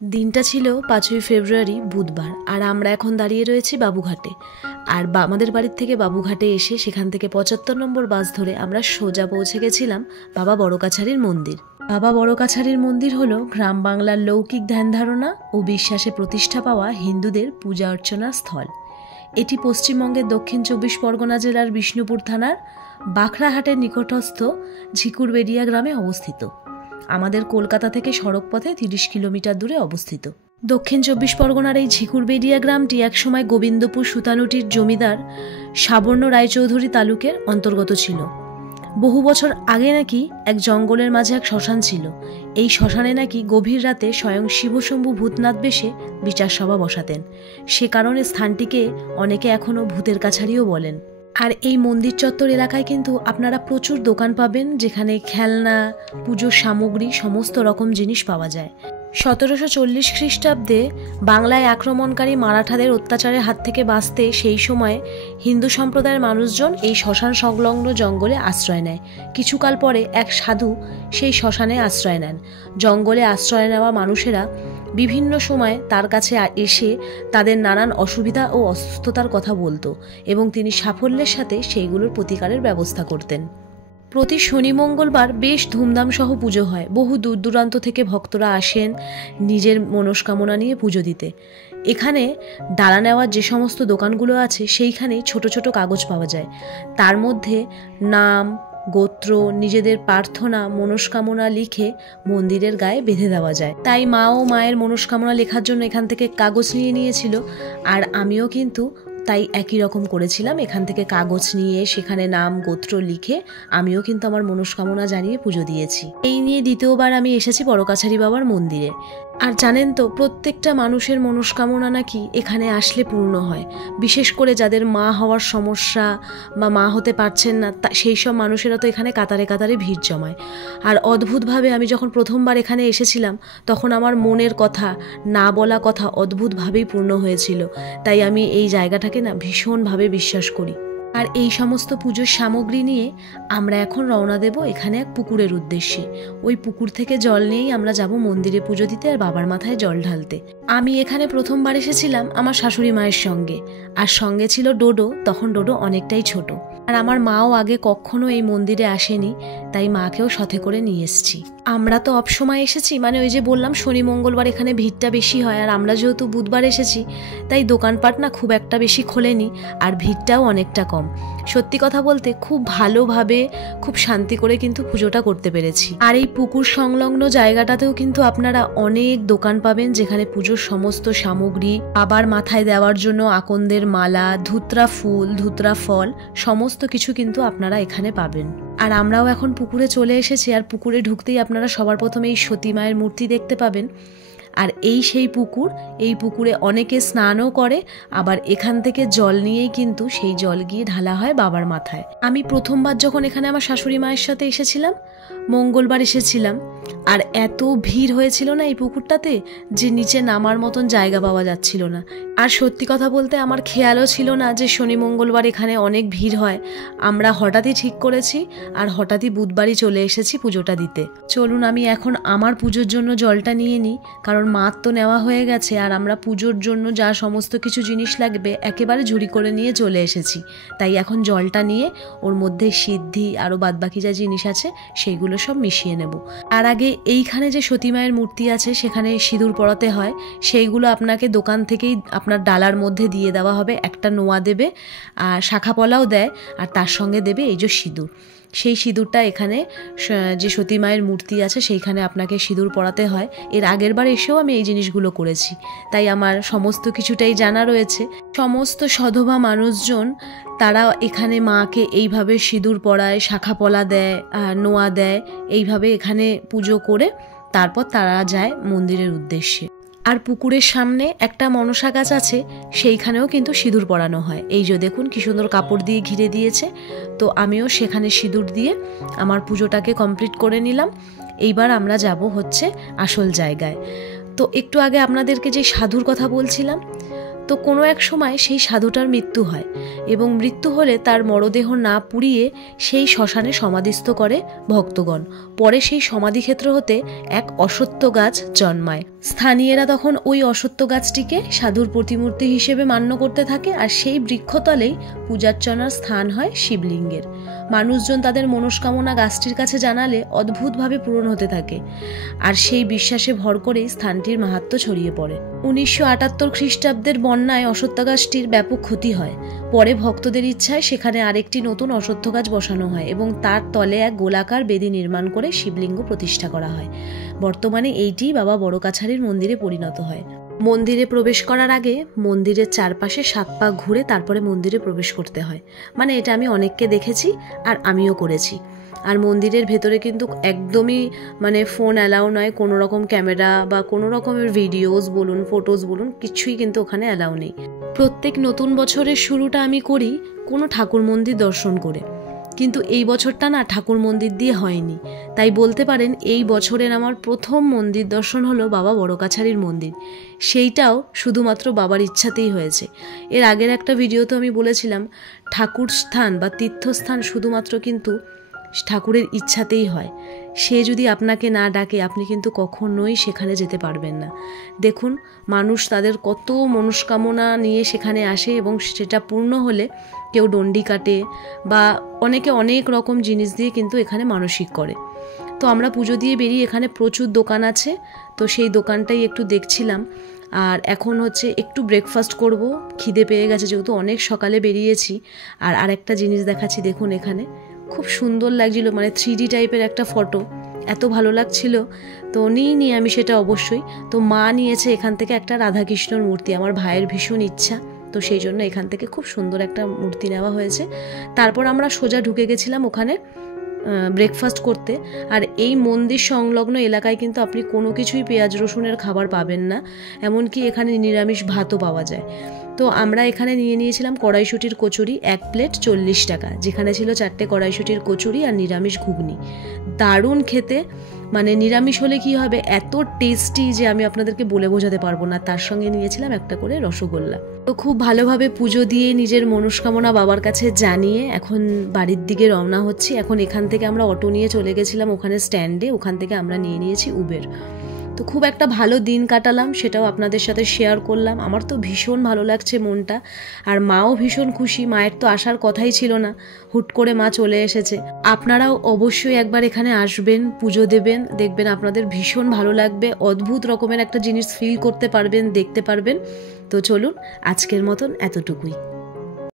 দিনটা ছিল ৫ই ফেব্রুয়ারি বুধবার, আর আমরা এখন দাঁড়িয়ে রয়েছি বাবুঘাটে। আর আমাদের বাড়ির থেকে বাবুঘাটে এসে সেখান থেকে ৭৫ নম্বর বাস ধরে আমরা সোজা পৌঁছে গেছিলাম বাবা বড়কাছারির মন্দির। বাবা বড়কাছারির মন্দির হলো গ্রাম বাংলার লৌকিক ধ্যান ধারণা ও বিশ্বাসে প্রতিষ্ঠা পাওয়া হিন্দুদের পূজা অর্চনার স্থল। এটি পশ্চিমবঙ্গের দক্ষিণ ২৪ পরগনা জেলার বিষ্ণুপুর থানার বাখরাহাটের নিকটস্থ ঝিকুরবেড়িয়া গ্রামে অবস্থিত। আমাদের কলকাতা থেকে সড়কপথে ৩০ কিলোমিটার দূরে অবস্থিত। দক্ষিণ ২৪ পরগনার এই ঝিকুরবেড়িয়া গ্রামটি একসময় গোবিন্দপুর সুতানুটির জমিদার সাবর্ণ রায়চৌধুরী তালুকের অন্তর্গত ছিল। বহু বছর আগে নাকি এক জঙ্গলের মাঝে এক শ্মশান ছিল। এই শ্মশানে নাকি গভীর রাতে স্বয়ং শিবশম্ভু ভূতনাথ বেশে বিচার সভা বসাতেন। সে কারণে স্থানটিকে অনেকে এখনও ভূতের কাছারিও বলেন। আর এই মন্দির চত্বর এলাকায় কিন্তু আপনারা প্রচুর দোকান পাবেন, যেখানে খেলনা, পুজোর সামগ্রী, সমস্ত রকম জিনিস পাওয়া যায়। ১৭৪০ খ্রিস্টাব্দে বাংলায় আক্রমণকারী মারাঠাদের অত্যাচারের হাত থেকে বাঁচতে সেই সময়ে হিন্দু সম্প্রদায়ের মানুষজন এই শ্মশান সংলগ্ন জঙ্গলে আশ্রয় নেয়। কিছুকাল পরে এক সাধু সেই শ্মশানে আশ্রয় নেন। জঙ্গলে আশ্রয় নেওয়া মানুষেরা বিভিন্ন সময় তার কাছে এসে তাদের নানান অসুবিধা ও অসুস্থতার কথা বলতো এবং তিনি সাফল্যের সাথে সেইগুলোর প্রতিকারের ব্যবস্থা করতেন। প্রতি শনি মঙ্গলবার বেশ ধুমধাম সহ পুজো হয়। বহু দূর দূরান্ত থেকে ভক্তরা আসেন নিজের মনস্কামনা নিয়ে পুজো দিতে। এখানে ডালা নেওয়ার যে সমস্ত দোকানগুলো আছে সেইখানেই ছোট ছোট কাগজ পাওয়া যায়। তার মধ্যে নাম, গোত্র, নিজেদের প্রার্থনা, মনস্কামনা লিখে মন্দিরের গায়ে বেঁধে দেওয়া যায়। তাই মা ও মায়ের মনস্কামনা লেখার জন্য এখান থেকে কাগজ নিয়েছিল। আর আমিও কিন্তু তাই একই রকম করেছিলাম। এখান থেকে কাগজ নিয়ে সেখানে নাম, গোত্র লিখে আমিও কিন্তু আমার মনস্কামনা জানিয়ে পুজো দিয়েছি। এই নিয়ে দ্বিতীয়বার আমি এসেছি বড়কাছারি বাবার মন্দিরে। আর জানেন তো, প্রত্যেকটা মানুষের মনস্কামনা নাকি এখানে আসলে পূর্ণ হয়। বিশেষ করে যাদের মা হওয়ার সমস্যা বা মা হতে পারছেন না, সেই সব মানুষেরা তো এখানে কাতারে কাতারে ভিড় জমায়। আর অদ্ভুতভাবে আমি যখন প্রথমবার এখানে এসেছিলাম তখন আমার মনের কথা, না বলা কথা অদ্ভুতভাবেই পূর্ণ হয়েছিল। তাই আমি এই জায়গাটাকে না ভীষণভাবে বিশ্বাস করি। আর এই সমস্ত পুজোর সামগ্রী নিয়ে আমরা এখন রওনা দেব এখানে এক পুকুরের উদ্দেশ্যে। ওই পুকুর থেকে জল নিয়েই আমরা যাব মন্দিরে পুজো দিতে আর বাবার মাথায় জল ঢালতে। আমি এখানে প্রথমবার এসেছিলাম আমার শাশুড়ি মায়ের সঙ্গে, আর সঙ্গে ছিল ডোডো। তখন ডোডো অনেকটাই ছোট, আর আমার মাও আগে কখনো এই মন্দিরে আসেনি, তাই মাকেও সাথে করে নিয়ে এসেছি। আমরা তো অবসময় এসেছি, মানে ওই যে বললাম শনি মঙ্গলবার এখানে ভিড়টা বেশি হয়, আর আমরা যেহেতু বুধবার এসেছি তাই দোকানপাট না খুব একটা বেশি খোলেনি, আর ভিড়টাও অনেকটা কম। সত্যি কথা বলতে খুব ভালোভাবে, খুব শান্তি করে কিন্তু পুজোটা করতে পেরেছি। আর এই পুকুর সংলগ্ন জায়গাটাতেও কিন্তু আপনারা অনেক দোকান পাবেন, যেখানে পুজোর সমস্ত সামগ্রী, বাবার মাথায় দেওয়ার জন্য আকন্দের মালা, ধুতরা ফুল, ধুতরা ফল, সমস্ত কিছু কিন্তু আপনারা এখানে পাবেন। আর আমরাও এখন পুকুরে চলে এসেছি, আর পুকুরে ঢুকতেই আপনারা সবার প্রথমে এই সতী মায়ের মূর্তি দেখতে পাবেন। আর এই সেই পুকুর, এই পুকুরে অনেকে স্নানও করে, আবার এখান থেকে জল নিয়েই কিন্তু সেই জল গিয়ে ঢালা হয় বাবার মাথায়। আমি প্রথমবার যখন এখানে আমার শাশুড়ি মায়ের সাথে এসেছিলাম, মঙ্গলবার এসেছিলাম, আর এত ভিড় হয়েছিল না এই পুকুরটাতে যে নিচে নামার মতন জায়গা পাওয়া যাচ্ছিল না। আর সত্যি কথা বলতে আমার খেয়ালও ছিল না যে শনি মঙ্গলবার এখানে অনেক ভিড় হয়। আমরা হঠাৎই ঠিক করেছি আর হঠাৎই বুধবারই চলে এসেছি পুজোটা দিতে। চলুন আমি এখন আমার পুজোর জন্য জলটা নিয়ে নিই, কারণ মার তো নেওয়া হয়ে গেছে, আর আমরা পুজোর জন্য যা সমস্ত কিছু জিনিস লাগবে একেবারে ঝুড়ি করে নিয়ে চলে এসেছি। তাই এখন জলটা নিয়ে ওর মধ্যে সিদ্ধি আরও বাদবাকি যা জিনিস আছে সেইগুলো সব মিশিয়ে নেব। আর আগে এইখানে যে সতী মায়ের মূর্তি আছে সেখানে সিঁদুর পরাতে হয়, সেইগুলো আপনাকে দোকান থেকেই আপনার ডালার মধ্যে দিয়ে দেওয়া হবে। একটা নোয়া দেবে, আর শাখা পলাও দেয়, আর তার সঙ্গে দেবে এই যে সিঁদুর। সেই সিঁদুরটা এখানে যে সতী মায়ের মূর্তি আছে সেইখানে আপনাকে সিঁদুর পরাতে হয়। এর আগের বার এসেও আমি এই জিনিসগুলো করেছি, তাই আমার সমস্ত কিছুটাই জানা রয়েছে। সমস্ত সধবা মানুষজন তারা এখানে মাকে এইভাবে সিঁদুর পরায়, শাখা পলা দেয়, নোয়া দেয়, এইভাবে এখানে পুজো করে তারপর তারা যায় মন্দিরের উদ্দেশ্যে। আর পুকুরের সামনে একটা মনসা গাছ আছে, সেইখানেও কিন্তু সিঁদুর পরানো হয়। এই যে দেখুন কি সুন্দর কাপড় দিয়ে ঘিরে দিয়েছে। তো আমিও সেখানে সিঁদুর দিয়ে আমার পুজোটাকে কমপ্লিট করে নিলাম। এইবার আমরা যাব হচ্ছে আসল জায়গায়। তো একটু আগে আপনাদেরকে যে সাধুর কথা বলছিলাম, তো কোনো এক সময় সেই সাধুটার মৃত্যু হয় এবং মৃত্যু হলে তার মরদেহ না পুড়িয়ে সেই শ্মশানে সমাধিস্থ করে ভক্তগণ। পরে সেই সমাধিক্ষেত্র হতে এক অশ্বত্থ গাছ জন্মায়। স্থানীয়রা তখন ওই অশ্বত্থ গাছটিকে সাধুর প্রতিমূর্তি হিসেবে মান্য করতে থাকে, আর সেই বৃক্ষতলেই পূজার্চনার স্থান হয় শিবলিঙ্গের। মানুষজন তাদের মনস্কামনা গাছটির কাছে জানালে অদ্ভুতভাবে পূরণ হতে থাকে, আর সেই বিশ্বাসে ভর করেই স্থানটির মাহাত্ম্য ছড়িয়ে পড়ে। 1978 খ্রিস্টাব্দের বন্যায় অশ্বত্থ গাছটির ব্যাপক ক্ষতি হয়। পরে ভক্তদের ইচ্ছায় সেখানে আরেকটি নতুন অশ্বত্থ গাছ বসানো হয় এবং তার তলে এক গোলাকার বেদি নির্মাণ করে শিবলিঙ্গ প্রতিষ্ঠা করা হয়। বর্তমানে এইটিই বাবা বড়কাছারির মন্দিরে পরিণত হয়। মন্দিরে প্রবেশ করার আগে মন্দিরের চারপাশে 7 পাক ঘুরে তারপরে মন্দিরে প্রবেশ করতে হয়। মানে এটা আমি অনেককে দেখেছি আর আমিও করেছি। আর মন্দিরের ভেতরে কিন্তু একদমই ফোন অ্যালাউ নয়, কোনো রকম ক্যামেরা বা কোনো রকমের ভিডিওস বলুন, ফটোস বলুন, কিছুই কিন্তু ওখানে অ্যালাউ নেই। প্রত্যেক নতুন বছরের শুরুটা আমি করি কোনো ঠাকুর মন্দির দর্শন করে, কিন্তু এই বছরটা না ঠাকুর মন্দির দিয়ে হয়নি। তাই বলতে পারেন এই বছরের আমার প্রথম মন্দির দর্শন হলো বাবা বড়কাছারির মন্দির। সেইটাও শুধুমাত্র বাবার ইচ্ছাতেই হয়েছে। এর আগের একটা ভিডিওতে আমি বলেছিলাম ঠাকুর স্থান বা তীর্থস্থান শুধুমাত্র কিন্তু ঠাকুরের ইচ্ছাতেই হয়। সে যদি আপনাকে না ডাকে আপনি কিন্তু কখনোই সেখানে যেতে পারবেন না। দেখুন, মানুষ তাদের কত মনস্কামনা নিয়ে সেখানে আসে এবং সেটা পূর্ণ হলে কেউ ডন্ডি কাটে বা অনেকে অনেক রকম জিনিস দিয়ে কিন্তু এখানে মানসিক করে। তো আমরা পুজো দিয়ে বেরিয়ে এখানে প্রচুর দোকান আছে, তো সেই দোকানটাই একটু দেখছিলাম। আর এখন একটু ব্রেকফাস্ট করব, খিদে পেয়ে গেছে যেহেতু অনেক সকালে বেরিয়েছি। আর আরেকটা জিনিস দেখাচ্ছি, দেখুন এখানে খুব সুন্দর লাগছিল, 3D টাইপের একটা ফটো, এত ভালো লাগছিল। তো নিইনি আমি সেটা অবশ্যই। তো মা নিয়েছে এখান থেকে একটা রাধাকৃষ্ণর মূর্তি, আমার ভাইয়ের ভীষণ ইচ্ছা, তো সেই জন্য এখান থেকে খুব সুন্দর একটা মূর্তি নেওয়া হয়েছে। তারপর আমরা সোজা ঢুকে গেছিলাম ওখানে ব্রেকফাস্ট করতে। আর এই মন্দির সংলগ্ন এলাকায় কিন্তু আপনি কোনো কিছুই পেঁয়াজ রসুনের খাবার পাবেন না, এমনকি এখানে নিরামিষ ভাতও পাওয়া যায়। তো আমরা এখানে নিয়েছিলাম কড়াইশুঁটির কচুরি, 1 প্লেট 40 টাকা, যেখানে ছিল 4টে কড়াইশুঁটির কচুরি আর নিরামিষ ঘুগনি। দারুণ খেতে, নিরামিষ হলে কি হবে, এত টেস্টি যে আমি আপনাদেরকে বলে বোঝাতে পারবো না। তার সঙ্গে নিয়েছিলাম একটা করে রসগোল্লা। তো খুব ভালোভাবে পুজো দিয়ে নিজের মনস্কামনা বাবার কাছে জানিয়ে এখন বাড়ির দিকে রওনা হচ্ছি। এখন এখান থেকে আমরা অটো নিয়ে চলে গেছিলাম ওখানে স্ট্যান্ডে, ওখান থেকে আমরা নিয়েছি উবের। তো খুব একটা ভালো দিন কাটালাম, সেটাও আপনাদের সাথে শেয়ার করলাম। আমার তো ভীষণ ভালো লাগছে মনটা, আর মাও ভীষণ খুশি। মায়ের তো আসার কথাই ছিল না, হুট করে মা চলে এসেছে। আপনারাও অবশ্যই একবার এখানে আসবেন, পুজো দেবেন, দেখবেন আপনাদের ভীষণ ভালো লাগবে। অদ্ভুত রকমের একটা জিনিস ফিল করতে পারবেন, দেখতে পারবেন। তো চলুন, আজকের মতন এতটুকুই।